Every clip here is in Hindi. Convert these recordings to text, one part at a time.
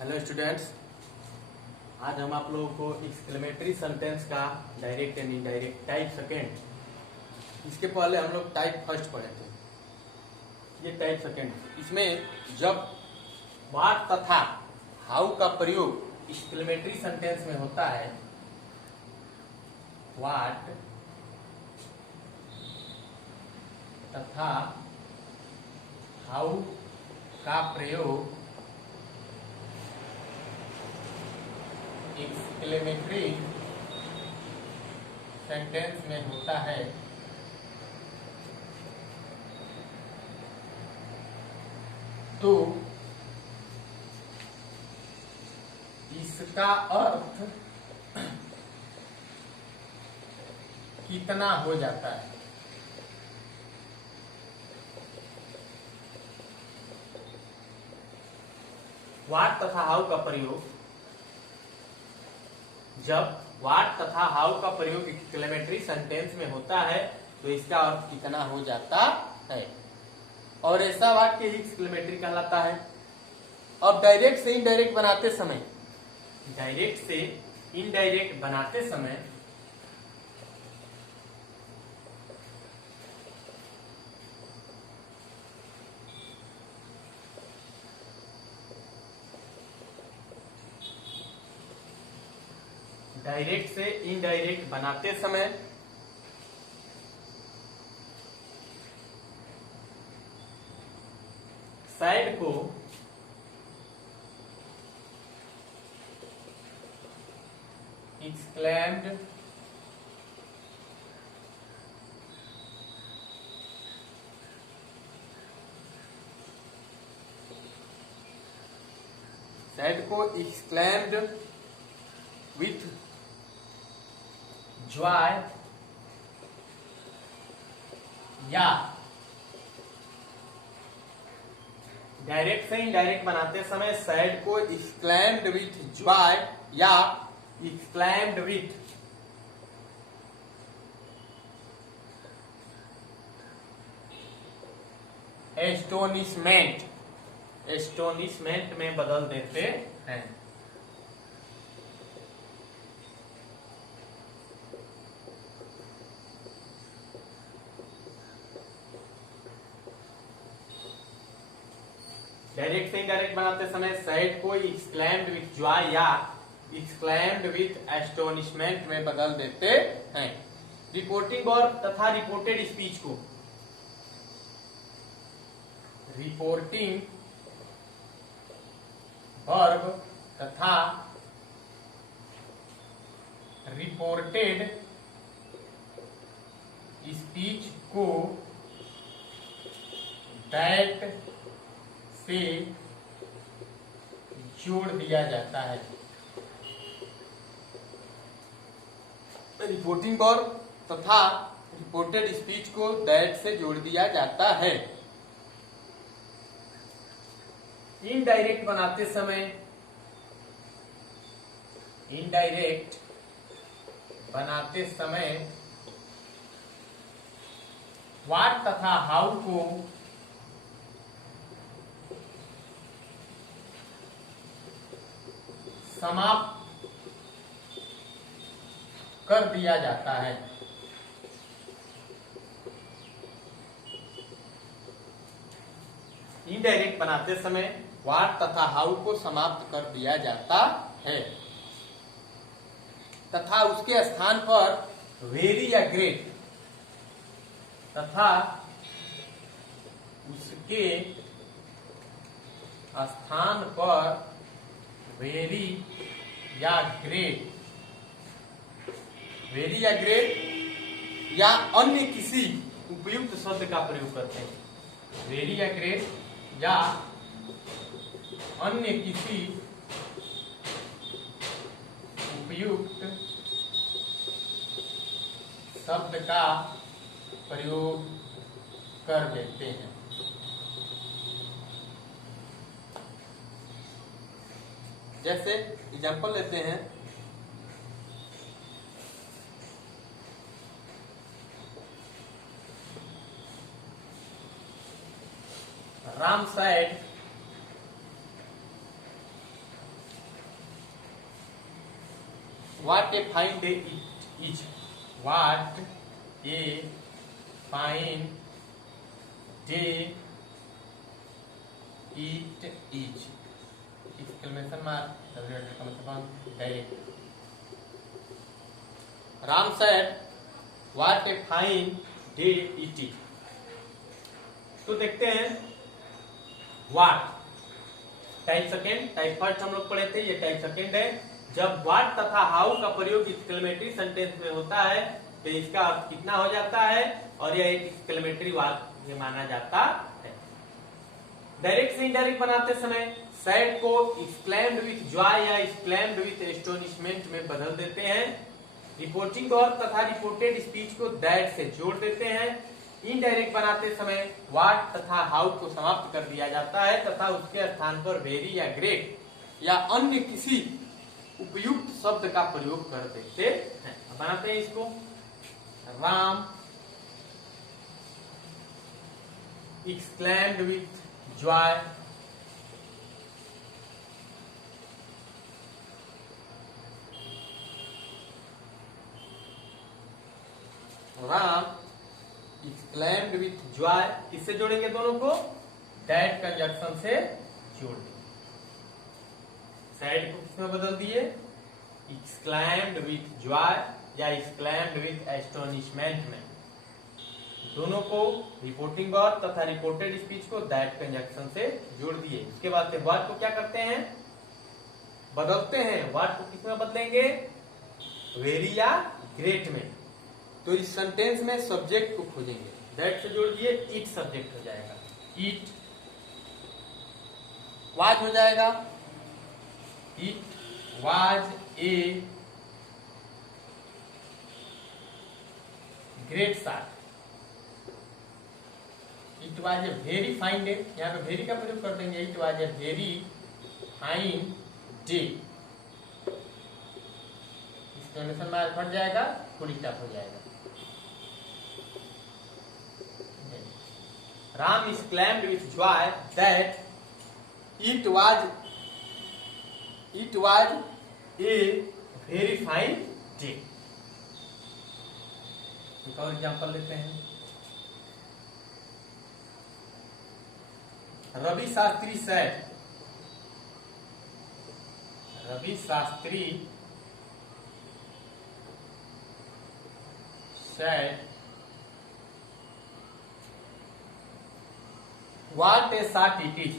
हेलो स्टूडेंट्स, आज हम आप लोगों को एक्सक्लेमेटरी सेंटेंस का direct and indirect type second, इसके पहले हम लोग टाइप फर्स्ट पढ़े थे। ये टाइप सेकेंड, इसमें जब व्हाट तथा हाउ का प्रयोग एक्सक्लेमेटरी सेंटेंस में होता है, व्हाट तथा हाउ का प्रयोग एक्सक्लेमेटरी सेंटेंस में होता है तो इसका अर्थ कितना हो जाता है। व्हाट तथा हाउ का प्रयोग, जब व्हाट तथा हाउ का प्रयोग एक्सक्लेमेटरी सेंटेंस में होता है तो इसका अर्थ कितना हो जाता है, और ऐसा वाक्य ही एक्सक्लेमेटरी कहलाता है। अब डायरेक्ट से इनडायरेक्ट बनाते समय, डायरेक्ट से इनडायरेक्ट बनाते समय डायरेक्ट से इनडायरेक्ट बनाते समय साइड को एक्सक्लेम्ड विथ जॉय या डायरेक्ट से इनडायरेक्ट बनाते समय सैड को एक्सक्लेम्ड विथ जॉय या एक्सक्लेम्ड विथ एस्टोनिशमेंट में बदल देते हैं। डायरेक्ट से इनडायरेक्ट बनाते समय सैड को एक्सक्लेम्ड विथ जॉय या एक्सक्लेम्ड विथ एस्टोनिशमेंट में बदल देते हैं। रिपोर्टिंग वर्ब तथा रिपोर्टेड स्पीच को, रिपोर्टिंग वर्ब तथा रिपोर्टेड स्पीच को दैट से जोड़ दिया जाता है। रिपोर्टिंग वर्ब तथा रिपोर्टेड स्पीच को दैट से जोड़ दिया जाता है। इनडायरेक्ट बनाते समय, इनडायरेक्ट बनाते समय व्हाट तथा हाउ को समाप्त कर दिया जाता है। इनडायरेक्ट बनाते समय व्हाट तथा हाउ को समाप्त कर दिया जाता है तथा उसके स्थान पर वेरी या ग्रेट तथा उसके स्थान पर वेरी या ग्रेट या अन्य किसी उपयुक्त शब्द का प्रयोग करते हैं। वेरी या ग्रेट या अन्य किसी उपयुक्त शब्द का प्रयोग कर देते हैं। जैसे एग्जाम्पल लेते हैं, Ram said, what a fine day it is, what a fine day it is, exclamation mark direct. Ram said what a fine day it is. तो देखते हैं what type second, type first हम लोग पढ़े थे, ये टाइप सेकेंड है। जब व्हाट तथा हाउ का प्रयोग एक्सक्लेमेटरी सेंटेंस में होता है तो इसका अर्थ कितना हो जाता है और यह एक एक्सक्लेमेटरी वाक्य माना जाता है। डायरेक्ट से इनडायरेक्ट बनाते समय सैड को एक्सक्लेम्ड विथ जॉय या एक्सक्लेम्ड विथ एस्टोनिशमेंट में बदल देते हैं। रिपोर्टिंग और तथा रिपोर्टेड स्पीच को दैट से जोड़ देते हैं। इनडायरेक्ट बनाते समय व्हाट तथा हाउ को समाप्त कर दिया जाता है तथा उसके स्थान पर वेरी या ग्रेट या अन्य किसी उपयुक्त शब्द का प्रयोग कर देते हैं। बनाते हैं इसको, Ram exclaimed with Joy Ram exclaimed with Joy, किससे जोड़ेंगे दोनों को, दैट कंजक्शन से जोड़ देंगे। सैड को किसमें बदल दिए, एक्सक्लेम्ड विथ जॉय या एक्सक्लेम्ड विथ एस्टोनिशमेंट में। दोनों को रिपोर्टिंग वर्ब तथा रिपोर्टेड स्पीच को दैट कंजक्शन से जोड़ दिए। उसके बाद से वर्ब को क्या करते हैं, बदलते हैं। वर्ब को किसमें बदलेंगे, वेरी या ग्रेट में। तो इस सेंटेंस में सब्जेक्ट को खोजेंगे, दैट से जोड़ दिए, इट सब्जेक्ट हो जाएगा, इट वाज हो जाएगा, it was a great shot, it was a very fine day, यहाँ पे वेरी का प्रयोग कर देंगे, it was a very fine day, exclamation mark हट जाएगा, फुल स्टॉप हो जाएगा। Ram exclaimed with joy that it was a very fine day। एक और एग्जाम्पल लेते हैं। Ravi Shastri said, Ravi Shastri said what a shot it is,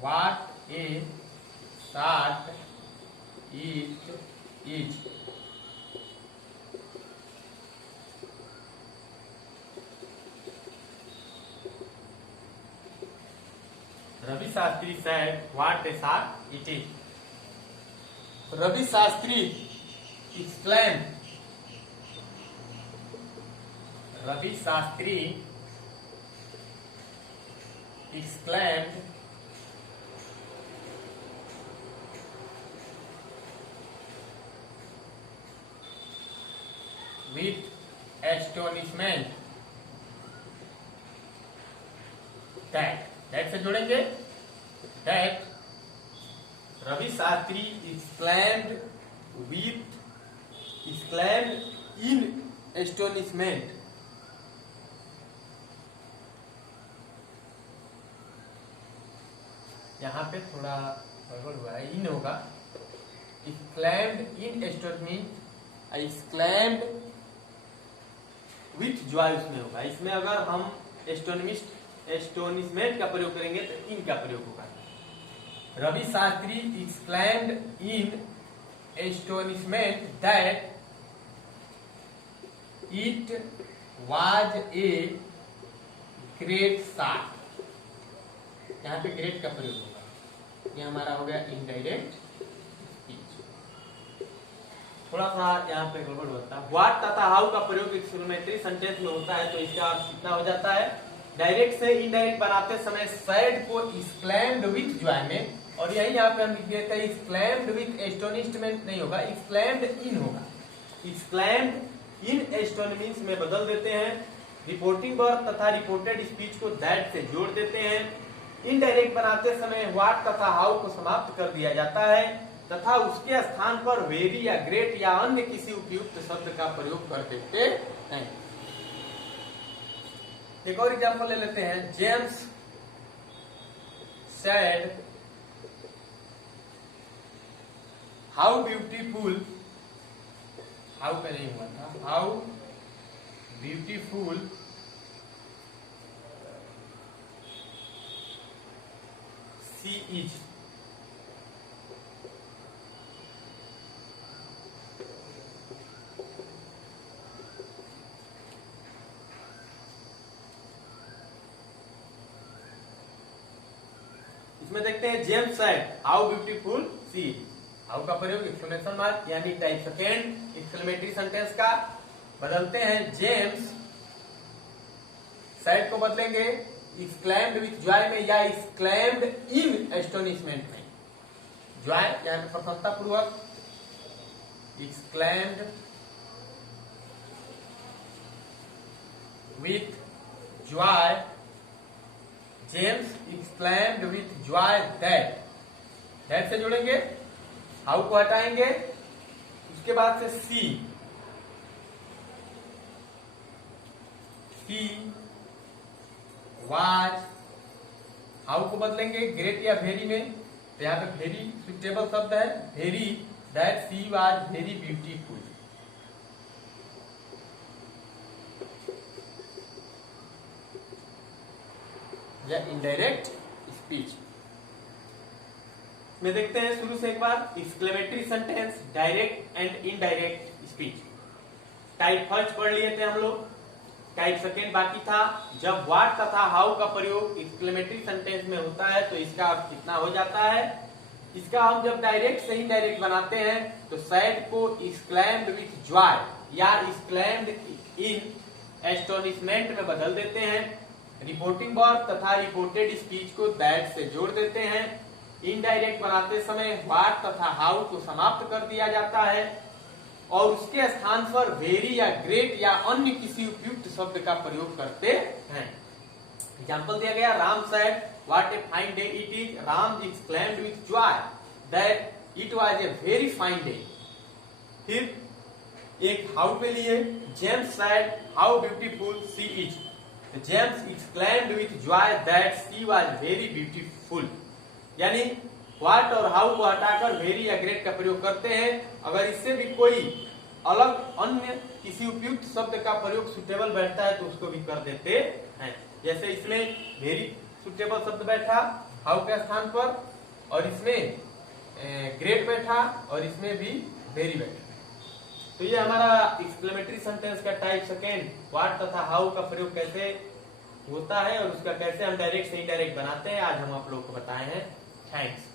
what a shot it is। Ravi Shastri said what a shot it is। Ravi Shastri exclaimed, Ravi Shastri exclaimed with astonishment that से जोड़ेंगे, that Ravi Shastri exclaimed in astonishment, यहाँ पे थोड़ा गड़बड़ हुआ है, इन होगा, exclaimed in astonishment, exclaimed with joy उसमें होगा। इसमें अगर हम एस्टोनिशमेंट का प्रयोग करेंगे तो इन का प्रयोग होगा। Ravi Shastri exclaimed in astonishment that it was a great shot, यहाँ पे ग्रेट का प्रयोग होगा। ये हमारा हो गया इनडायरेक्ट स्पीच। थोड़ा सा यहाँ पे गड़बड़ होता है। व्हाट तथा हाउ का प्रयोग एक्सक्लेमेटरी सेंटेंस में होता है तो इसका अर्थ कितना हो जाता है, डायरेक्ट से इनडायरेक्ट बनाते समय सैड को एक्सक्लेम्ड विथ जॉय में, और यही यहाँ पे हम लिख देते हैं एक्सक्लेम्ड विथ एस्टोनिशमेंट नहीं होगा, एक्सक्लेम्ड इन होगा, एक्सक्लेम्ड इन एस्टोनिशमेंट में बदल देते हैं। रिपोर्टिंग वर्ब तथा रिपोर्टेड स्पीच को दैट से जोड़ देते हैं। इनडायरेक्ट बनाते समय व्हाट तथा हाउ को समाप्त कर दिया जाता है। तथा उसके स्थान पर वेरी या ग्रेट या अन्य किसी उपयुक्त शब्द का प्रयोग कर देते हैं। एक और एग्जाम्पल ले लेते हैं। James said how beautiful, how का नहीं हुआ था, हाउ ब्यूटीफुल सी इज। इसमें देखते हैं James said how beautiful sea. How का प्रयोग एक्सक्लेमेशन मार्क यानी टाइप सेकेंड एक्सक्लेमेटरी सेंटेंस का बदलते हैं। जेम्स सेड को बदलेंगे एक्सक्लेम्ड विथ जॉय में या एक्सक्लेम्ड इन एस्टोनिशमेंट में। जॉय यानी प्रसन्नता पूर्वक, exclaimed with Joy. James exclaimed with joy that, that से जुड़ेंगे, हाउ को हटाएंगे, उसके बाद से सी, वाज। हाउ को बदलेंगे ग्रेट या वेरी में, तो यहाँ पे वेरी सुटेबल शब्द है, very, that C was very beautiful. या इनडायरेक्ट स्पीच में देखते हैं शुरू से एक बार। Exclamatory sentence, direct and indirect speech. Type first पढ़ लिए थे हम लोग, टाइप सेकेंड बाकी था। जब व्हाट तथा हाउ का प्रयोग एक्सक्लेमेटरी सेंटेंस में होता है तो इसका अर्थ कितना हो जाता है। इसका हम जब डायरेक्ट से इनडायरेक्ट बनाते हैं तो सैड को एक्सक्लेम्ड विथ जॉय या एक्सक्लेम्ड इन एस्टोनिशमेंट में बदल देते हैं। रिपोर्टिंग वर्ब तथा रिपोर्टेड स्पीच को दैट से जोड़ देते हैं। इनडायरेक्ट बनाते समय व्हाट तथा हाउ को समाप्त कर दिया जाता है और उसके स्थान पर वेरी या ग्रेट या अन्य किसी उपयुक्त शब्द का प्रयोग करते हैं। एग्जाम्पल दिया गया, Ram said what a fine day it is. Ram exclaimed with joy that it was a very fine day. फिर एक हाउ पे लिए, James said how beautiful sea is. James exclaimed with joy that C was very beautiful. यानी व्हाट और हाउ को हटाकर वेरी या ग्रेट का प्रयोग करते हैं। अगर इससे भी कोई अलग अन्य किसी उपयुक्त शब्द का प्रयोग सुटेबल बैठता है तो उसको भी कर देते हैं। जैसे इसमें वेरी सुटेबल शब्द बैठा हाउ के स्थान पर, और इसमें ग्रेट बैठा और इसमें भी वेरी बैठा। तो ये हमारा एक्सक्लेमेटरी सेंटेंस का टाइप सेकेंड व्हाट तथा हाउ का प्रयोग कैसे होता है और उसका कैसे हम डायरेक्ट से इनडायरेक्ट बनाते हैं आज हम आप लोग को बताए हैं। थैंक्स।